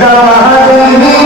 কামা দেবী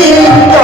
জীবন